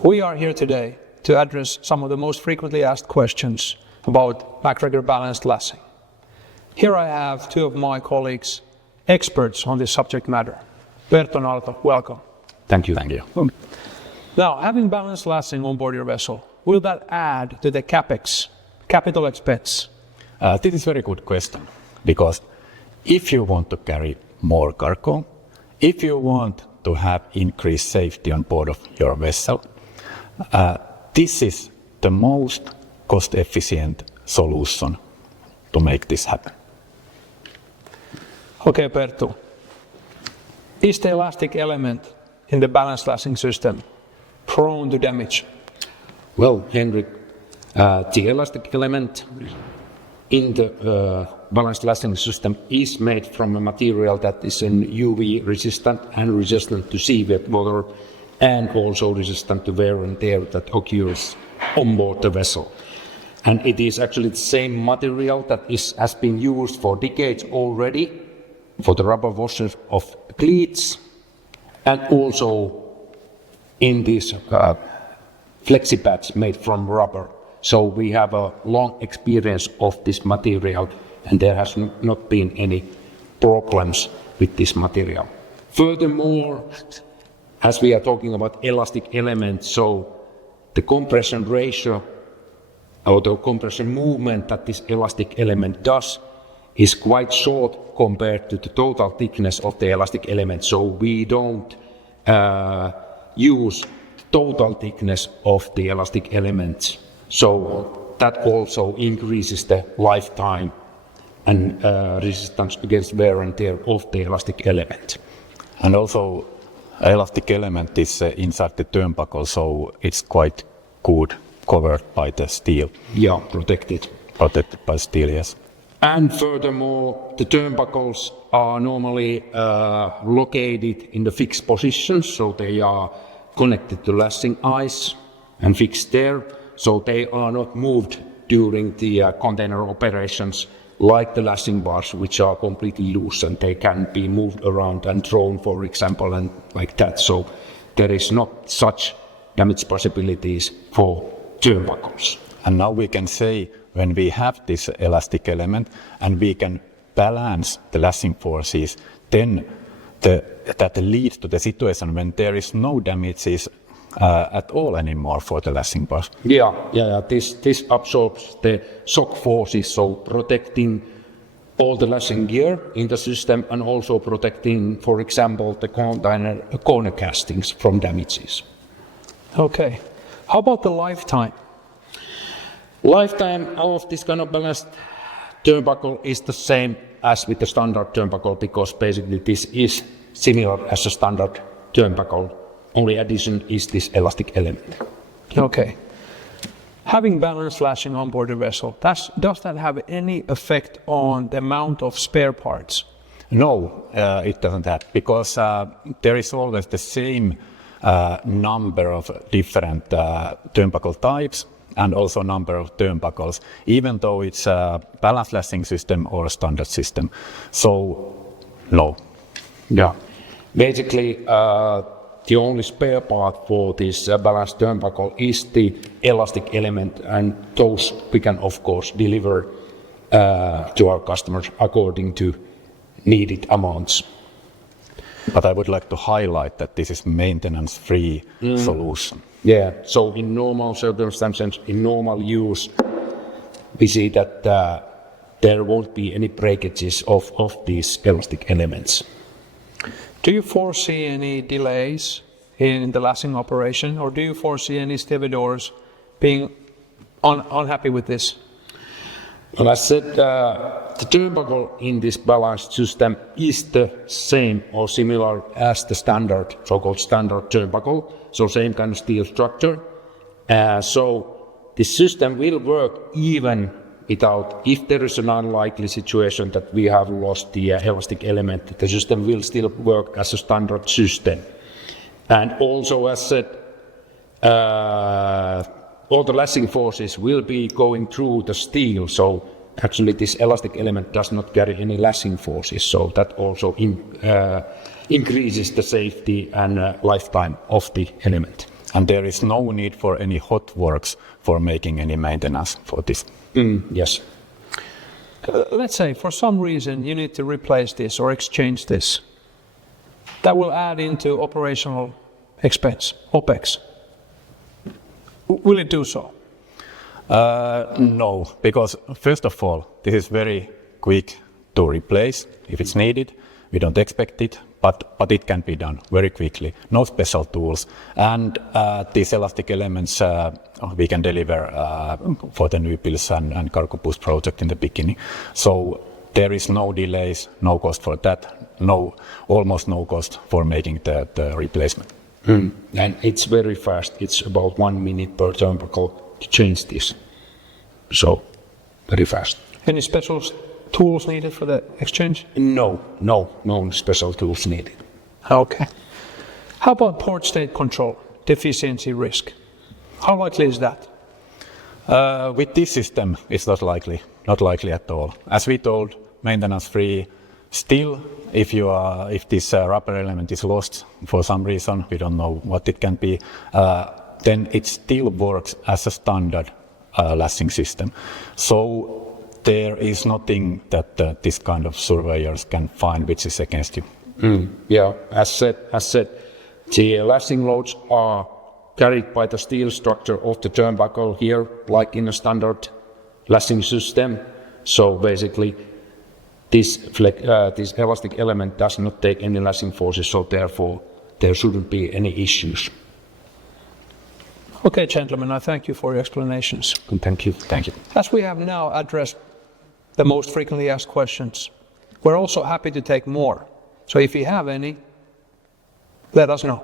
We are here today to address some of the most frequently asked questions about MacGregor balanced lashing. Here I have two of my colleagues, experts on this subject matter. Perttu and Arto, welcome. Thank you. Thank you. Now, having balanced lashing on board your vessel, will that add to the CAPEX, capital expense? This is a very good question, because if you want to carry more cargo, if you want to have increased safety on board of your vessel, this is the most cost-efficient solution to make this happen. Okay, Perttu. Is the elastic element in the balanced lashing system prone to damage? Well, Henrik, the elastic element in the balanced lashing system is made from a material that is UV resistant and resistant to seawater and also resistant to wear and tear that occurs on board the vessel. And it is actually the same material that has been used for decades already for the rubber washers of cleats and also in these flexi pads made from rubber. So we have a long experience of this material and there has not been any problems with this material. Furthermore, as we are talking about elastic elements, so the compression ratio or the compression movement that this elastic element does is quite short compared to the total thickness of the elastic element. So we don't use total thickness of the elastic elements. So that also increases the lifetime and resistance against wear and tear of the elastic element. And also, elastic element is inside the turnbuckle, so it's quite good covered by the steel. Yeah, protected. Protected by steel, yes. And furthermore, the turnbuckles are normally located in the fixed positions, so they are connected to lashing eyes and fixed there, so they are not moved during the container operations like the lashing bars, which are completely loose and they can be moved around and thrown, for example, and like that. So there is not such damage possibilities for turnbuckles. And now we can say, when we have this elastic element and we can balance the lashing forces, then that leads to the situation when there is no damages at all anymore for the lashing bars. This absorbs the shock forces, so protecting all the lashing gear in the system and also protecting, for example, the corner castings from damages. Okay. How about the lifetime? Lifetime of this kind of balanced turnbuckle is the same as with the standard turnbuckle, because basically this is similar as a standard turnbuckle. Only addition is this elastic element. Okay. Having balanced lashing on board the vessel, does that have any effect on the amount of spare parts? No, it doesn't have, because there is always the same number of different turnbuckle types and also number of turnbuckles, even though it's a balanced lashing system or a standard system. So, no. Yeah. Basically, the only spare part for this balanced turnbuckle is the elastic element, and those we can of course deliver to our customers according to needed amounts. But I would like to highlight that this is maintenance-free solution. Yeah, so in normal circumstances, in normal use, we see that there won't be any breakages of these elastic elements. Do you foresee any delays in the lashing operation, or do you foresee any stevedores being unhappy with this? Well, as said, the turnbuckle in this balanced system is the same or similar as the standard, so-called standard turnbuckle, so same kind of steel structure. So the system will work even without, if there is an unlikely situation that we have lost the elastic element, the system will still work as a standard system. And also, as said, all the lashing forces will be going through the steel, so actually this elastic element does not carry any lashing forces, so that also increases the safety and lifetime of the element. And there is no need for any hot works for making any maintenance for this. Yes. Let's say for some reason you need to replace this or exchange this. That will add into operational expense, OPEX. Will it do so? No, because first of all, this is very quick to replace if it's needed. We don't expect it, but it can be done very quickly. No special tools. And these elastic elements we can deliver for the new builds and cargo boost project in the beginning. So there is no delays, no cost for that, almost no cost for making the replacement. And it's very fast. It's about 1 minute per turnbuckle to change this. So, very fast. Any special tools needed for the exchange? No special tools needed. Okay. How about port state control, deficiency risk? How likely is that? With this system, it's not likely at all. As we told, maintenance free. Still, if this rubber element is lost for some reason, we don't know what it can be, then it still works as a standard lashing system. So there is nothing that this kind of surveyors can find which is against you. Yeah, as said, the lashing loads are carried by the steel structure of the turnbuckle here, like in a standard lashing system. So basically, this elastic element does not take any lashing forces, so therefore there shouldn't be any issues. Okay, gentlemen, I thank you for your explanations. Thank you. Thank you. As we have now addressed the most frequently asked questions, we're also happy to take more. So if you have any, let us know.